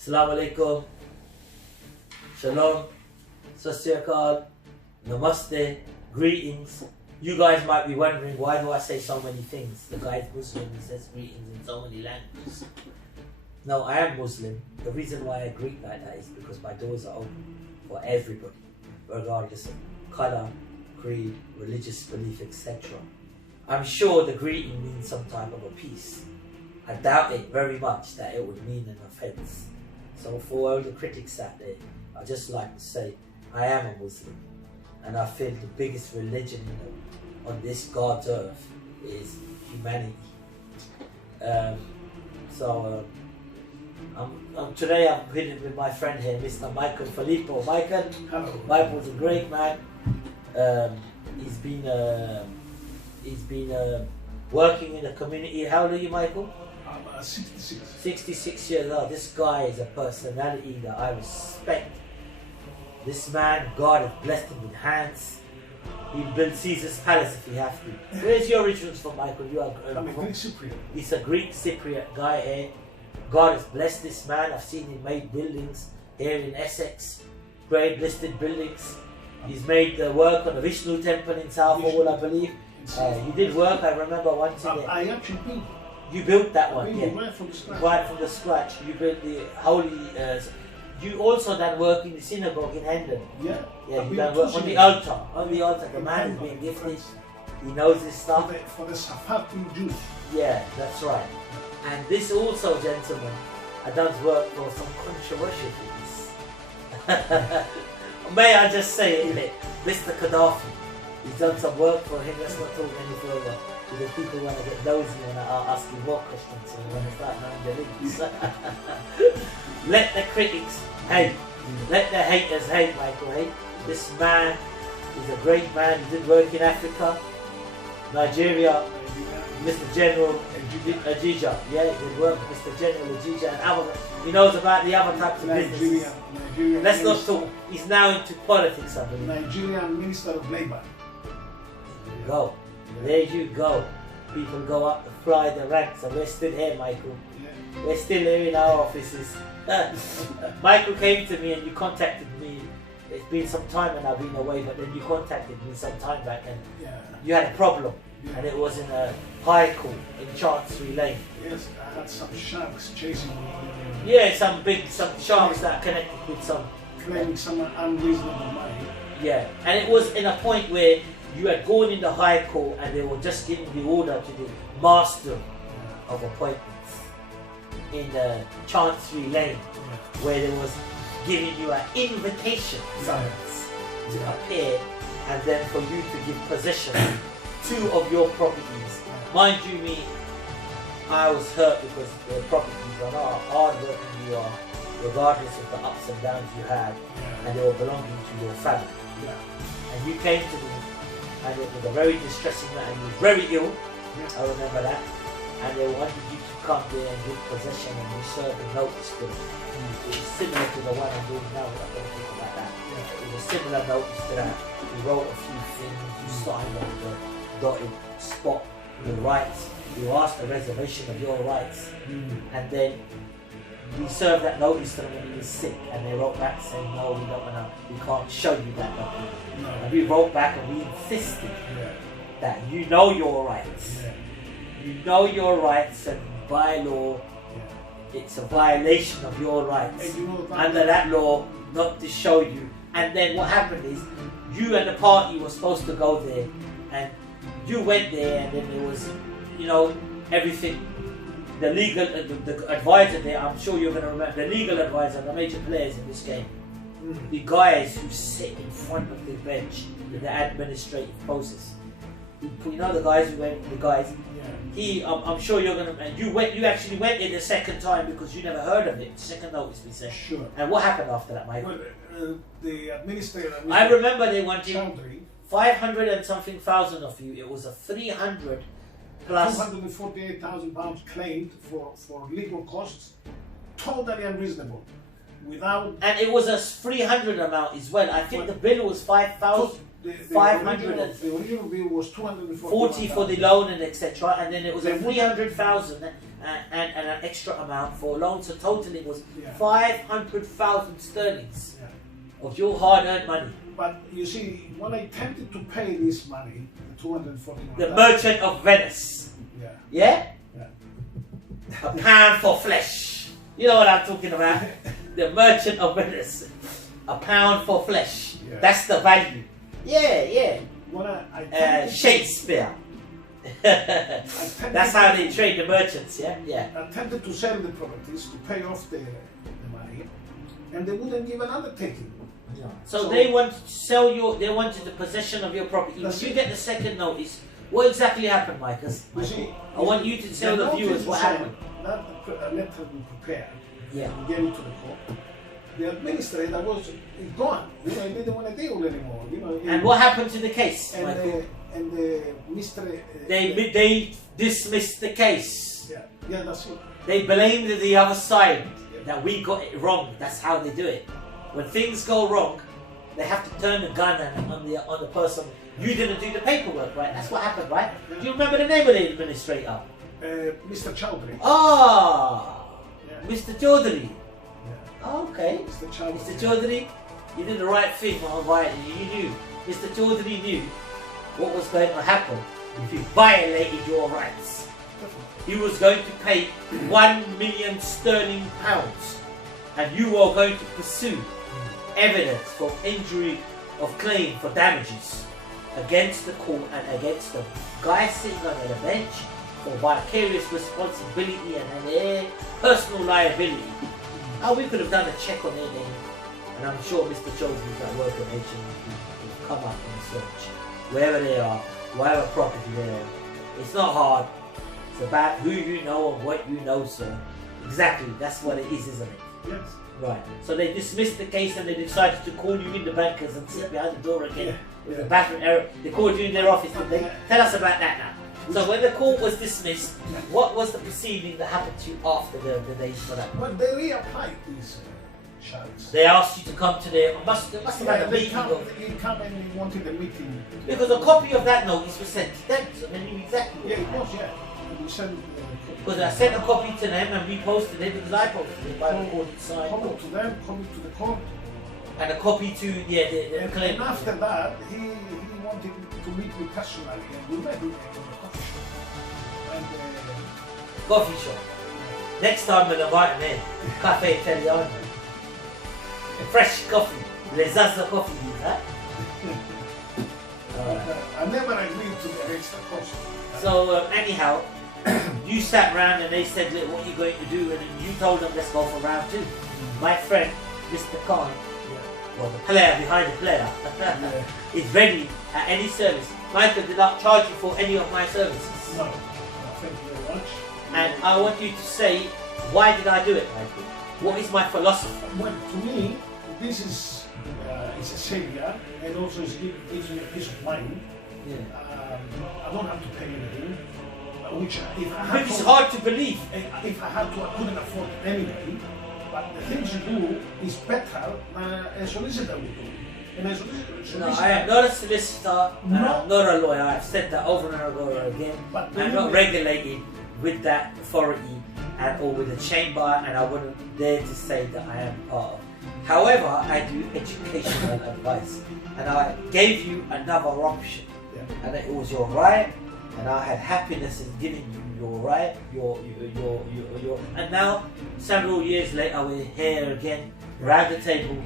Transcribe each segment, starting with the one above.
Assalamu alaikum, shalom, sasyakal, namaste, greetings. You guys might be wondering, why do I say so many things? The guy's Muslim, he says greetings in so many languages. No, I am Muslim. The reason why I greet like that is because my doors are open for everybody, regardless of colour, creed, religious belief, etc. I'm sure the greeting means some type of a peace. I doubt it very much that it would mean an offence. So for all the critics out there, I just like to say, I am a Muslim, and I feel the biggest religion on this God's earth is humanity. Today I'm hitting with my friend here, Mr. Michael Filippo. Michael, hello. Michael's a great man. He's been working in the community. How old are you, Michael? I'm 66. 66 years old. This guy is a personality that I respect. This man, God has blessed him with hands. He'll build Caesar's palace if he has to. Where's your origins from, Michael? You are I'm a Greek Cypriot. He's a Greek Cypriot guy here. God has blessed this man. I've seen him make buildings here in Essex, great listed buildings. He's made the work on the Vishnu temple in Southall, I believe. You did work, I remember once in it. I actually built. You built that one, yeah. Right from the scratch. Right from the scratch. You built the holy. You also done work in the synagogue in Hendon. Yeah. Yeah, you done work on the altar. On the altar, the man is being gifted. He knows his stuff. For the Sephardic Jews. Yeah, that's right. And this also, gentlemen, I done work for some controversial things. May I just say it, Mr. Gaddafi. He's done some work for him. Let's not talk any further. Because people want to get nosy when I ask you more questions, so you want to start knowing the links. Let the critics hate. Let the haters hate, Michael. Hate. This man is a great man. He did work in Africa, Nigeria. Mr. General Ajija, yeah, he did work with Mr. General Ajija and other. He knows about the other types of businesses. Nigeria Let's not talk. He's now into politics, I believe. Nigerian Minister of Labour. There you go. There you go. People go up to fly the ranks, and we're still here, Michael. Yeah. We're still here in our offices. Michael came to me and you contacted me. It's been some time and I've been away, but then you contacted me some time back and you had a problem. Yeah. And it was in a high court in Chancery Lane. Yes, I had some sharks chasing me. Yeah, some sharks that are connected with some. Claiming some unreasonable money. Yeah, and it was in a point where you had gone in the High Court and they were just giving the order to the Master of Appointments in the Chancery Lane, where there was giving you an invitation summons to appear and then for you to give possession two of your properties. Mind you, I was hurt because the properties are not hard working you are, regardless of the ups and downs you had, and they were belonging to your family. And you came to me, and it was a very distressing matter. You were very ill, I remember that, and they wanted you to come there and give possession, and you served a notice to them. It was similar to the one I'm doing now. I don't think about that. It was a similar notice to that. You wrote a few things, you signed on the dotted spot your rights. You asked a reservation of your rights, and then we served that notice to them when he was sick, and they wrote back saying, no, we can't show you that document. And we wrote back and we insisted that you know your rights. You know your rights, and by law, it's a violation of your rights under that law not to show you. And then what happened is, you and the party were supposed to go there, and you went there, and then there was, everything. The legal, the advisor there, I'm sure you're going to remember, the legal advisor, the major players in this game, the guys who sit in front of the bench in the administrative process. The guys who went, I'm sure you're going to, and you actually went there the second time because you never heard of it, the second notice we said. Sure. And what happened after that, Michael? Well, the administrator, I remember they wanted Chowdhury, 500 and something thousand of you. It was a 300 plus £248,000 claimed for legal costs, totally unreasonable. without. And it was a 300 amount as well. I think the bill was 5,000. The 500 original bill was 240 40 for the loan and etc. And then it was a 300,000 and an extra amount for loan. So totaling was 500,000 sterlings of your hard-earned money. But you see, when I attempted to pay this money, the 240, the merchant of Venice. Yeah? A pound for flesh. You know what I'm talking about? The merchant of Venice. A pound for flesh. That's the value. Yeah. When I Shakespeare. That's how they trade the merchants, I attempted to sell the properties to pay off the money, and they wouldn't give an undertaking. So they wanted to sell they wanted the possession of your property. If you get the second notice, what exactly happened, Micah? I want you to tell the viewers what happened. That letter we prepared, we gave it to the court. The administrator was gone. He didn't want to deal anymore. And what happened to the case, Michael? And the Mr. They dismissed the case. Yeah, that's it. They blamed the other side that we got it wrong. That's how they do it. When things go wrong, they have to turn the gun on the person. You didn't do the paperwork, right? That's what happened, right? Do you remember the name of the administrator? Mr. Chowdhury. Mr. Chaudhary. Okay. Mr. Chaudhary, you did the right thing, alright. You knew. Mr. Chaudhary knew what was going to happen if you violated your rights. He was going to pay 1 million sterling pounds, and you were going to pursue evidence for injury of claim for damages against the court and against the guy sitting on the bench for vicarious responsibility and their personal liability. Now we could have done a check on their name, and I'm sure Mr. Chaudhary that work at HMP will come up and search wherever they are, whatever property they are. It's not hard. It's about who you know and what you know, sir. Exactly, that's what it is, isn't it? Yes. Right. So they dismissed the case and they decided to call you in the bankers and sit behind the door again with a bathroom error. They called you in their office, did they? Tell us about that now. So when the court was dismissed, what was the proceeding that happened to you after the days for that? Well, they reapplied these sharks. They asked you to come to their... Must have had a meeting. They come and they wanted a meeting. Because a copy of that notice was sent to them, so they knew exactly what it was, We sent because I sent a copy to them and we posted it because I posted it by recorded sign. Copy to them, copy to the court. And a copy to the claim. And after that, he wanted to meet me personally, and we met in the coffee shop. And coffee shop. Next time we'll invite him in. Cafe Italiano. Fresh coffee. Les Azza coffee, huh? I never agreed to the extra cost. So anyhow, you sat round and they said, look, what are you going to do? And then you told them, let's go for round 2. My friend, Mr. Khan, well, the player behind the player, is ready at any service. Michael did not charge you for any of my services. No, thank you very much. And I want you to say, why did I do it, Michael? What is my philosophy? Well, to me, this is it's a savior, and also it gives me a peace of mind. I don't have to pay anything. Which, if I had it's hard to believe. If I had to, I couldn't afford it anyway. But the things you do is better than a solicitor would do. And a solicitor, no, I am not a solicitor. I'm not a lawyer. I've said that over and over again. But I'm not regulated with that authority or with the chamber, and I wouldn't dare to say that I am part of. However, I do educational advice, and I gave you another option, and it was your right. And I had happiness in giving you your right, your, and now several years later we're here again, around the table,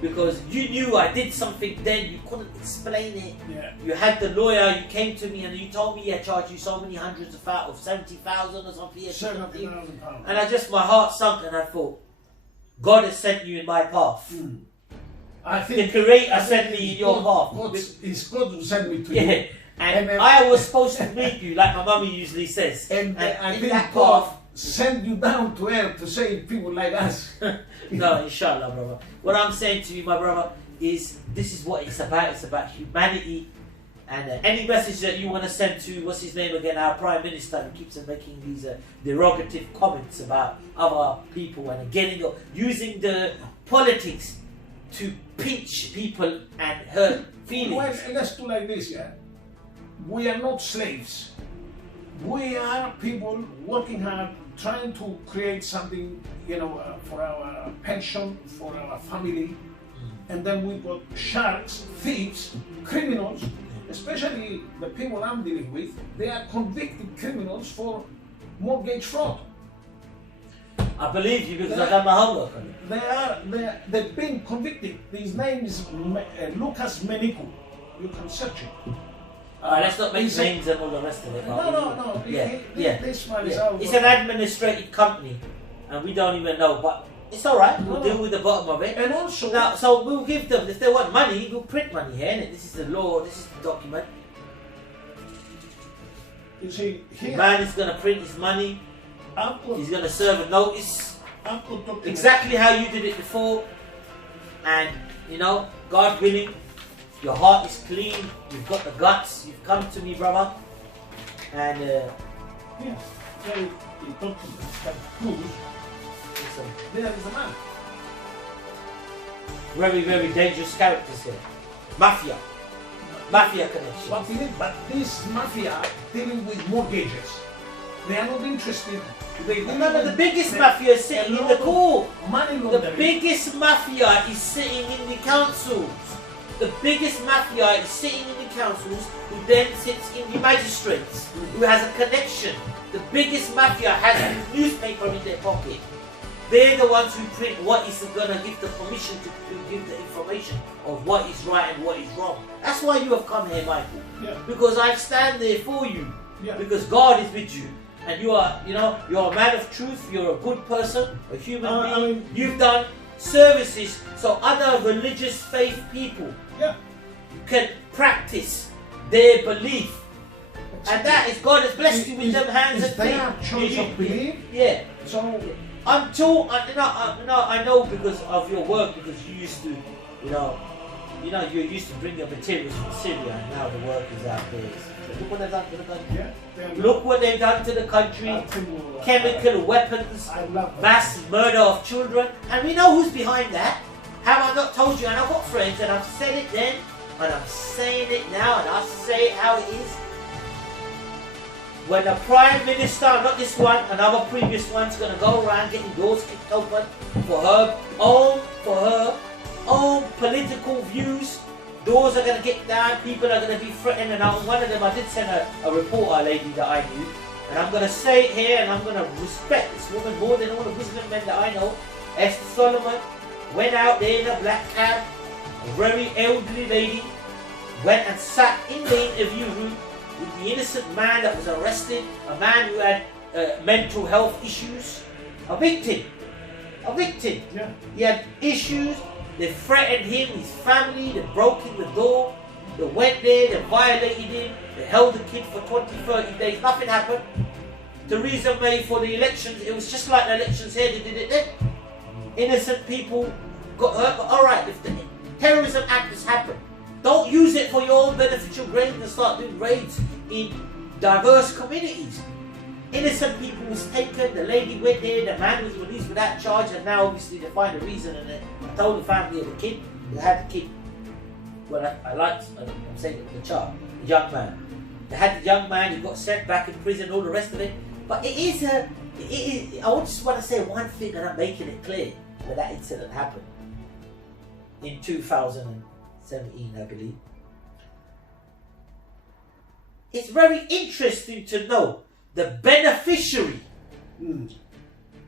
because you knew I did something then, you couldn't explain it. You had the lawyer, you came to me and you told me I charged you so many hundreds of 70,000 or something. 70,000 pounds. And my heart sunk and I thought, God has sent you in my path. I think the Creator sent me in your path. It's God who sent me to you. And I was supposed to meet you, like my mummy usually says. And I think God send you down to earth to save people like us. No, inshallah, brother. What I'm saying to you, my brother, is this is what it's about. It's about humanity And any message that you want to send to, what's his name again, our Prime Minister, who keeps on making these derogative comments about other people and using the politics to pinch people and hurt feelings. Well, let's do like this, yeah? We are not slaves. We are people working hard, trying to create something, for our pension, for our family. And then we've got sharks, thieves, criminals, especially the people I'm dealing with. They are convicted criminals for mortgage fraud. I believe you because I've done my homework on it. They've been convicted. His name is Lucas Meniku. You can search it. Let's not make names and all the rest of it. No. This one is out. It's an administrative company, and we don't even know. But it's all right. We'll deal with the bottom of it. And also, now, so we'll give them. If they want money, we'll print money here. Innit? This is the law. This is the document. You see, here, the man is going to print his money. He's going to serve a notice. Exactly how you did it before. And God willing, your heart is clean. You've got the guts. You've come to me, brother. And very important that proves there is a man. Very, very dangerous characters here. Mafia connection. But this mafia dealing with mortgages. They are not interested. Remember, the biggest mafia is sitting in the court. Money laundering. The biggest mafia is sitting in the councils. The biggest mafia is sitting in the councils, who then sits in the magistrates, who has a connection. The biggest mafia has a newspaper in their pocket. They're the ones who print what is going to give the permission to give the information of what is right and what is wrong. That's why you have come here, Michael. Yeah. Because I stand there for you. Yeah. Because God is with you. And you are, you're a man of truth. You're a good person, a human being. You've done services so other religious faith people can practice their belief. And that is, God has blessed you with them hands and feet. Their choice of belief. Yeah. So until I know because of your work, because you used to, you're used to bringing materials from Syria, and now the work is out there. So look what they've done to the country. Yeah. Look what they've done to the country. Chemical weapons, mass murder of children, and we know who's behind that. Have I not told you? And I've got friends, and I've said it then, and I'm saying it now, and I'll say it how it is. When the Prime Minister, not this one, another previous one's going to go around getting doors kicked open for her own political views, doors are going to get down, people are going to be threatened, and one of them, I did send a reporter, a lady that I knew, and I'm going to say it here, and I'm going to respect this woman more than all the Muslim men that I know. Esther Solomon went out there in a black cab, a very elderly lady, went and sat in the interview room with the innocent man that was arrested, a man who had mental health issues, a victim. Yeah. He had issues. They threatened him, his family. They broke in the door. They went there. They violated him. They held the kid for 20, 30 days. Nothing happened. Theresa May for the elections. It was just like the elections here. They did it there. Innocent people got hurt. But all right, if the terrorism act has happened, don't use it for your own beneficial gain and start doing raids in diverse communities. Innocent people was taken, the lady went there, the man was released without charge, and now obviously they find a reason, and I told the family of the kid, they had the kid. Well, I'm saying the child, the young man. They had the young man, he got sent back in prison, all the rest of it. But it is, I just want to say one thing, and I'm making it clear, that incident happened in 2017, I believe. It's very interesting to know the beneficiary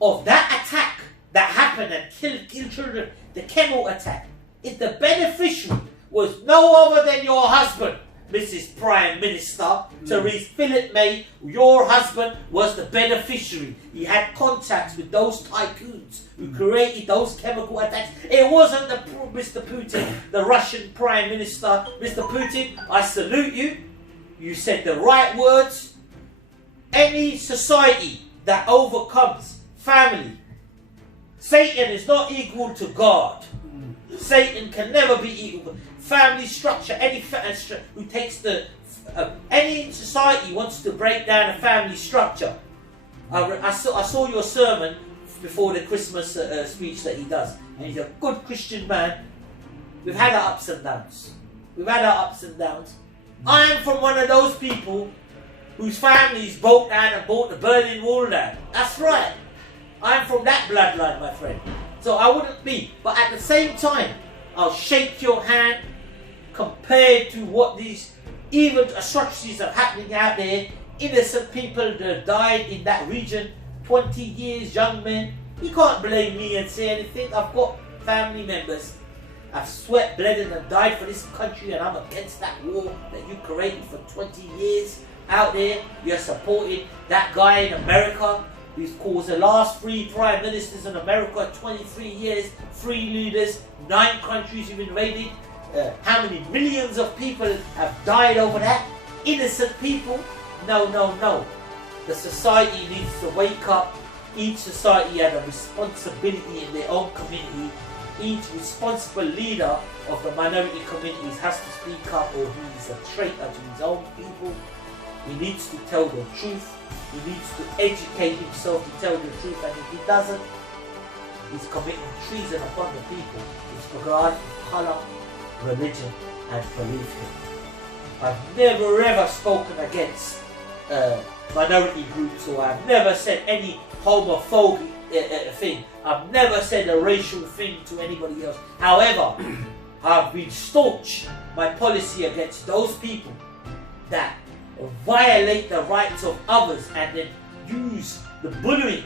of that attack that happened and killed children, the Camel attack, if the beneficiary was no other than your husband, Mrs. Prime Minister, Theresa Philip May, your husband was the beneficiary. He had contacts with those tycoons who created those chemical attacks. It wasn't the Mr. Putin, the Russian Prime Minister. Mr. Putin, I salute you. You said the right words. Any society that overcomes family, Satan is not equal to God. Satan can never be equal. Family structure, who takes any society wants to break down a family structure. I saw your sermon before the Christmas speech that he does, and he's a good Christian man. We've had our ups and downs. I am from one of those people whose families broke down and brought the Berlin Wall down. That's right. I'm from that bloodline, my friend. So I wouldn't be. But at the same time, I'll shake your hand compared to what these evil atrocities are happening out there. Innocent people that died in that region, 20 years, young men. You can't blame me and say anything. I've got family members. I've sweat, bled and died for this country, and I'm against that war that you created for 20 years out there. You're supporting that guy in America who's caused the last 3 prime ministers in America, 23 years, 3 leaders, 9 countries you've invaded. How many millions of people have died over that? Innocent people? No. The society needs to wake up. Each society has a responsibility in their own community. Each responsible leader of the minority communities has to speak up, or he is a traitor to his own people. He needs to tell the truth. He needs to educate himself to tell the truth, and if he doesn't, he's committing treason upon the people. It's regard of colour, religion, and belief. I've never ever spoken against minority groups, or I've never said any homophobic thing. I've never said a racial thing to anybody else. However, I've been staunch my policy against those people that violate the rights of others and then use the bullying.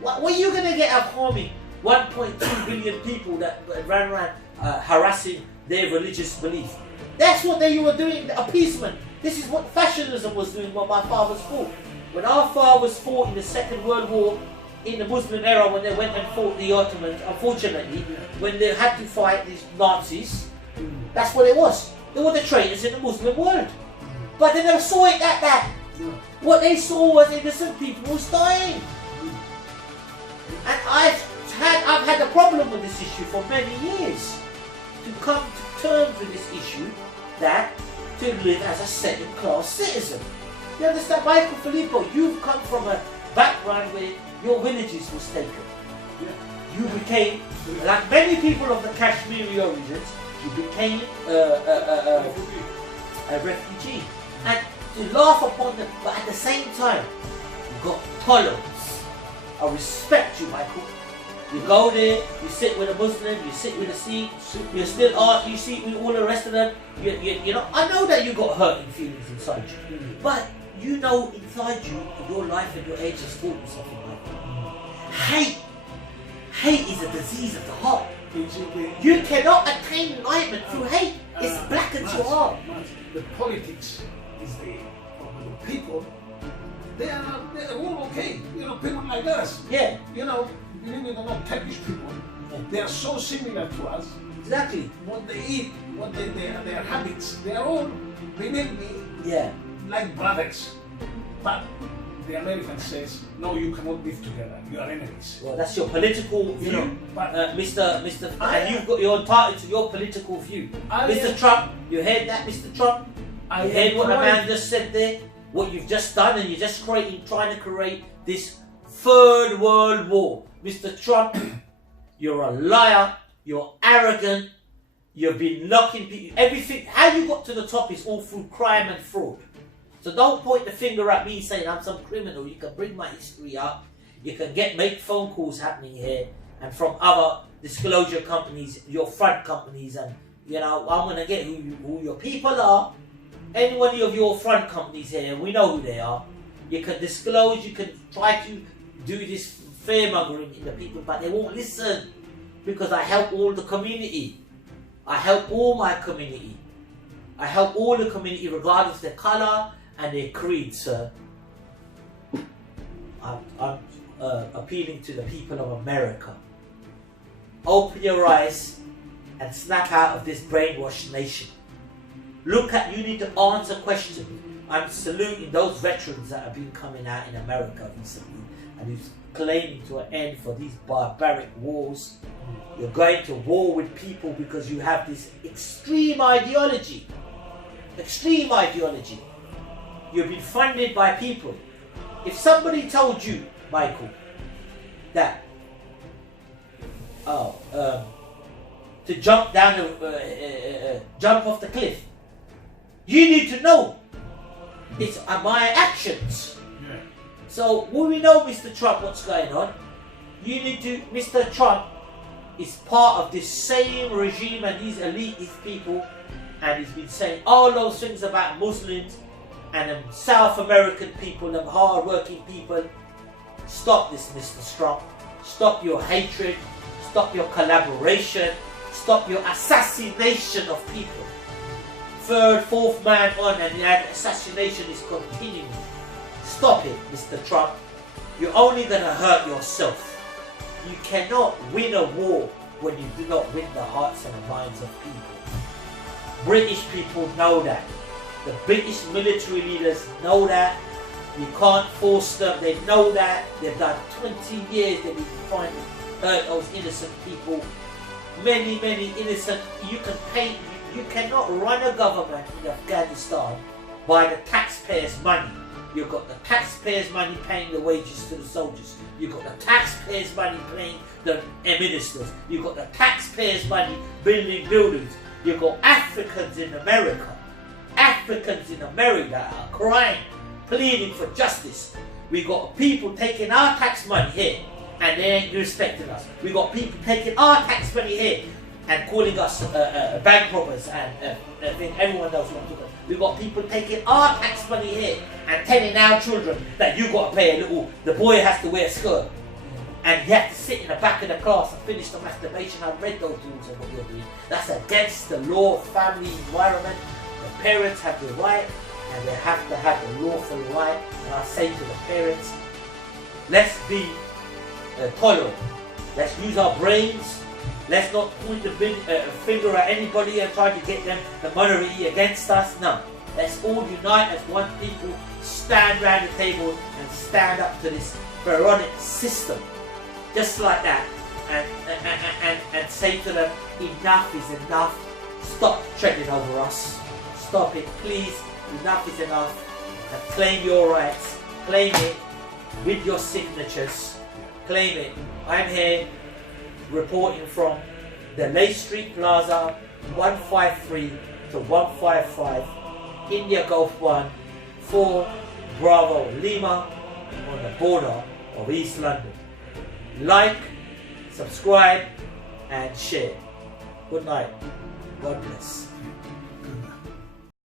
What are you going to get of harming 1.2 billion people that ran around harassing their religious belief? That's what they were doing, appeasement. This is what fascism was doing, what my fathers fought. When our fathers fought in the Second World War, in the Muslim era, when they went and fought the Ottomans, unfortunately, when they had to fight these Nazis, that's what it was. They were the traitors in the Muslim world. But they never saw it that bad. What they saw was innocent people was dying. And I've had a problem with this issue for many years. To come to terms with this issue, that to live as a second-class citizen. You understand, Michael Filippo, you've come from a background where your villages was taken. You became, like many people of the Kashmiri origins, you became a refugee. And to laugh upon them, but at the same time, you've got tolerance. I respect you, Michael. You go there, you sit with a Muslim, you sit with a Sikh, you still art, you sit with all the rest of them. You know, I know that you got hurting feelings inside you, but you know inside you, your life and your age has taught you something like that. Hate is a disease of the heart. You cannot attain enlightenment through hate. It's blackens your heart. The politics is the people. They're all okay. You know, people like us. Yeah. You know, believe it or not, Turkish people. They are so similar to us. Exactly. What they eat, what their habits, they are all believe me. Yeah. Like brothers. But the American says, no, you cannot live together. You are enemies. Well, that's your political view, Mr. And you're entitled to your political view. Mr. Trump, you heard that, Mr. Trump? You heard what the man just said there? What you've just done, and you're just trying to create this third world war. Mr. Trump, you're a liar, you're arrogant, you've been knocking people, everything, how you got to the top is all through crime and fraud. So don't point the finger at me saying I'm some criminal. You can bring my history up. You can make phone calls happening here and from other disclosure companies, your front companies, and you know, I'm going to get who your people are. Any one of your front companies here, we know who they are. You can disclose, you can try to do this fear-mongering in the people, but they won't listen because I help all the community. I help all my community. I help all the community regardless of their colour and their creed, sir. I'm appealing to the people of America. Open your eyes and snap out of this brainwashed nation. You need to answer questions. I'm saluting those veterans that have been coming out in America recently and who's claiming to an end for these barbaric wars. You're going to war with people because you have this extreme ideology. Extreme ideology. You've been funded by people. If somebody told you, Michael, that to jump down jump off the cliff, you need to know it's my actions. Yeah. So will we know, Mr. Trump, what's going on? You need to, Mr. Trump is part of this same regime and these elitist people, and he's been saying all those things about Muslims and South American people, them hard-working people. Stop this, Mr. Trump. Stop your hatred. Stop your collaboration. Stop your assassination of people. Third, fourth man on, and the assassination is continuing. Stop it, Mr. Trump. You're only going to hurt yourself. You cannot win a war when you do not win the hearts and the minds of people. British people know that. The British military leaders know that. You can't force them. They know that. They've done 20 years. They've been trying to hurt those innocent people. Many innocent. You cannot run a government in Afghanistan by the taxpayers' money. You've got the taxpayers' money paying the wages to the soldiers. You've got the taxpayers' money paying the ministers. You've got the taxpayers' money building buildings. You've got Africans in America. Africans in America are crying, pleading for justice. We got people taking our tax money here and they ain't respecting us. We got people taking our tax money here and calling us bank robbers and I think everyone knows what I'm talking about. We got people taking our tax money here and telling our children that you got to pay the boy has to wear a skirt and you have to sit in the back of the class and finish the masturbation. I've read those rules and what you're doing. That's against the law of family environment. The parents have the right and they have to have the lawful right. And I say to the parents, let's be tolerant. Let's use our brains. Let's not point the finger at anybody and try to get them the minority against us. No. Let's all unite as one people, stand around the table and stand up to this pharaonic system. Just like that. And say to them, enough is enough. Stop treading over us. Stop it, please. Enough is enough. And claim your rights. Claim it with your signatures. Claim it. I'm here reporting from the Lay Street Plaza 153 to 155 India Golf 1 4 Bravo Lima on the border of East London. Like, subscribe and share. Good night. God bless.